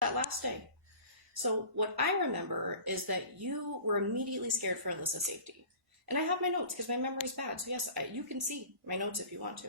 that last day. So what I remember is that you were immediately scared for Alyssa's safety. And I have my notes because my memory's bad. So yes, you can see my notes if you want to.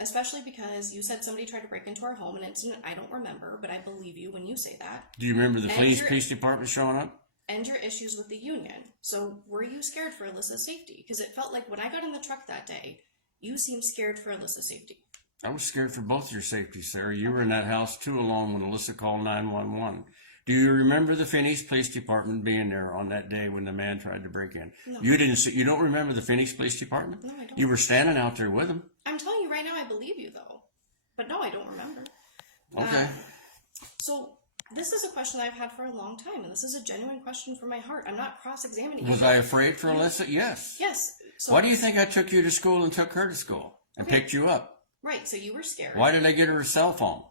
Especially because you said somebody tried to break into our home, an incident I don't remember, but I believe you when you say that. Do you remember the police department showing up? And your issues with the union. So were you scared for Alyssa's safety? Because it felt like when I got in the truck that day, you seemed scared for Alyssa's safety. I was scared for both your safety, Sarah. You were in that house too alone when Alissa called 911. Do you remember the Phoenix Police Department being there on that day when the man tried to break in? No. You don't remember the Phoenix Police Department? No, I don't. You were standing out there with them. I'm telling you right now, I believe you though. But no, I don't remember. Okay. So this is a question I've had for a long time, and this is a genuine question from my heart. I'm not cross-examining you. Was I afraid for Alissa? Yes. Yes. So, why do you think I took you to school and took her to school and picked you up? Right, so you were scared. Why did I get her a cell phone?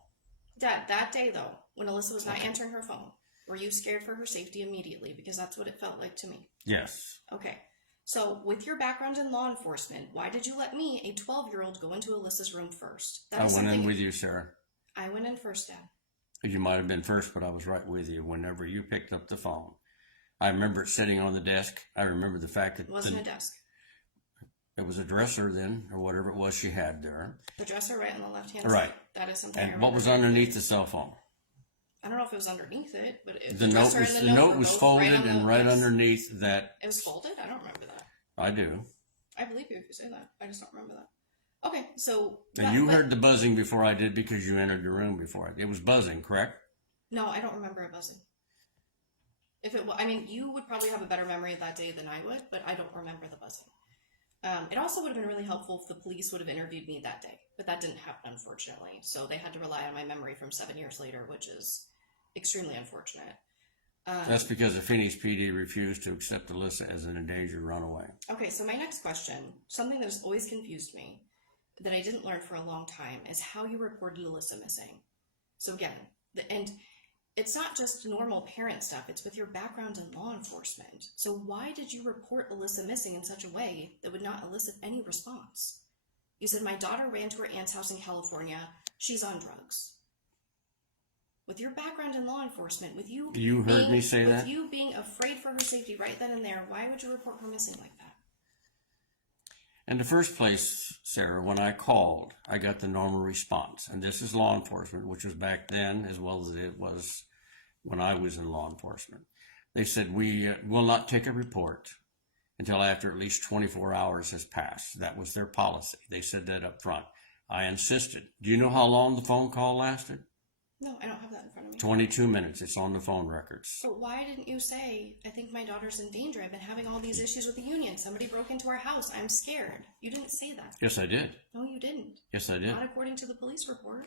Dad, that day though, when Alissa was not answering her phone, were you scared for her safety immediately? Because that's what it felt like to me. Yes. Okay. So with your background in law enforcement, why did you let me, a 12-year-old, go into Alyssa's room first? I went in with you, Sarah. I went in first, Dad. You might have been first, but I was right with you whenever you picked up the phone. I remember it sitting on the desk. I remember the fact that it wasn't a desk. It was a dresser then, or whatever it was she had there. The dresser right on the left-hand side. Right. That is something. And what was underneath the cell phone? I don't know if it was underneath it, but the note was folded and right underneath that. It was folded? I don't remember that. I do. I believe you if you say that. I just don't remember that. Okay, so. And you heard the buzzing before I did because you entered the room before. It was buzzing, correct? No, I don't remember it buzzing. If it, I mean, you would probably have a better memory of that day than I would, but I don't remember the buzzing. It also would have been really helpful if the police would have interviewed me that day, but that didn't happen, unfortunately. So they had to rely on my memory from 7 years later, which is extremely unfortunate. That's because the Phoenix PD refused to accept Alissa as an endangered runaway. Okay, so my next question, something that has always confused me, that I didn't learn for a long time, is how you reported Alissa missing. So again, and it's not just normal parent stuff, it's with your background in law enforcement. So why did you report Alissa missing in such a way that would not elicit any response? You said, my daughter ran to her aunt's house in California, she's on drugs. With your background in law enforcement, with you... You heard me say that? With you being afraid for her safety right then and there, why would you report her missing like that? In the first place, Sarah, when I called, I got the normal response. And this is law enforcement, which was back then as well as it was when I was in law enforcement. They said, we will not take a report until after at least 24 hours has passed. That was their policy. They said that up front. I insisted. Do you know how long the phone call lasted? No, I don't have that in front of me. 22 minutes. It's on the phone records. But why didn't you say, I think my daughter's in danger. I've been having all these issues with the union. Somebody broke into our house. I'm scared. You didn't say that. Yes, I did. No, you didn't. Yes, I did. Not according to the police report.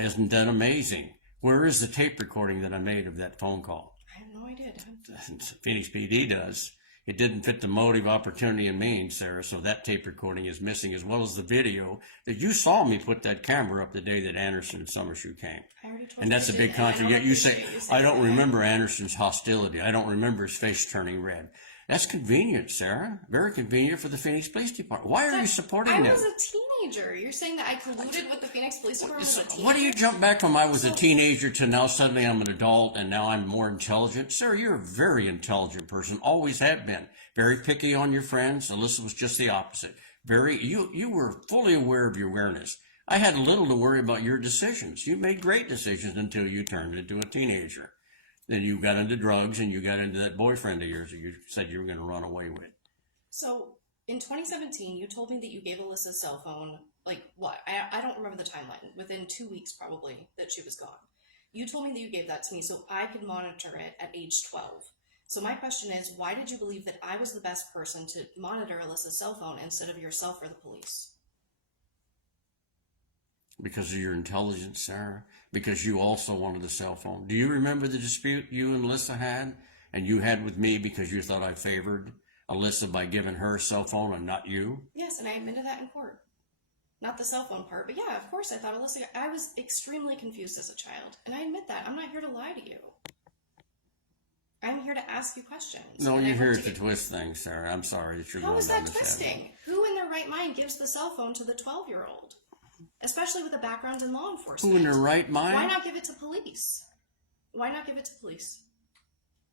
Isn't that amazing? Where is the tape recording that I made of that phone call? I have no idea, Dad. Phoenix PD does. It didn't fit the motive, opportunity, and means, Sarah, so that tape recording is missing, as well as the video that you saw me put that camera up the day that Anderson and Summershoe came. I already told and that's a big contrast. Yet you say, I don't remember Anderson's hostility. I don't remember his face turning red. That's convenient, Sarah. Very convenient for the Phoenix Police Department. Why are you supporting that? I was a teenager. You're saying that I colluded with the Phoenix Police Department as a teenager? What do you jump back from I was a teenager to now suddenly I'm an adult and now I'm more intelligent? Sarah, you're a very intelligent person. Always have been. Very picky on your friends. Alissa was just the opposite. You were fully aware of your awareness. I had little to worry about your decisions. You made great decisions until you turned into a teenager. Then you got into drugs and you got into that boyfriend of yours that you said you were going to run away with. So in 2017, you told me that you gave Alyssa's cell phone, like what? I don't remember the timeline. Within 2 weeks probably that she was gone. You told me that you gave that to me so I could monitor it at age 12. So my question is, why did you believe that I was the best person to monitor Alyssa's cell phone instead of yourself or the police? Because of your intelligence, Sarah. Because you also wanted the cell phone. Do you remember the dispute you and Alissa had? And you had with me because you thought I favored Alissa by giving her a cell phone and not you? Yes, and I admitted that in court. Not the cell phone part, but yeah, of course I thought Alissa... I was extremely confused as a child. And I admit that. I'm not here to lie to you. I'm here to ask you questions. No, you're here to twist things, Sarah. I'm sorry that you're going down this How is that twisting? Who in their right mind gives the cell phone to the 12-year-old? especially with a background in law Who enforcement. in their right mind? Why not give it to police? Why not give it to police?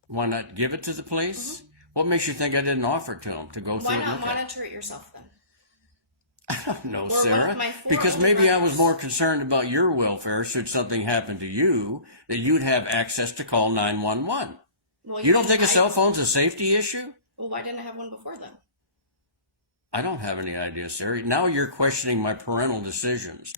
Why not give it to the police? What makes you think I didn't offer it to them to go through Why and not look at? monitor it yourself then? I don't know, Or one of Sarah. my 4 Because older maybe I was brothers. more concerned about your welfare should something happen to you, that you'd have access to call 911. Well, You don't think a didn't- cell phone's a safety issue? Well, why didn't I have one before then? I don't have any idea, Sarah. Now you're questioning my parental decisions.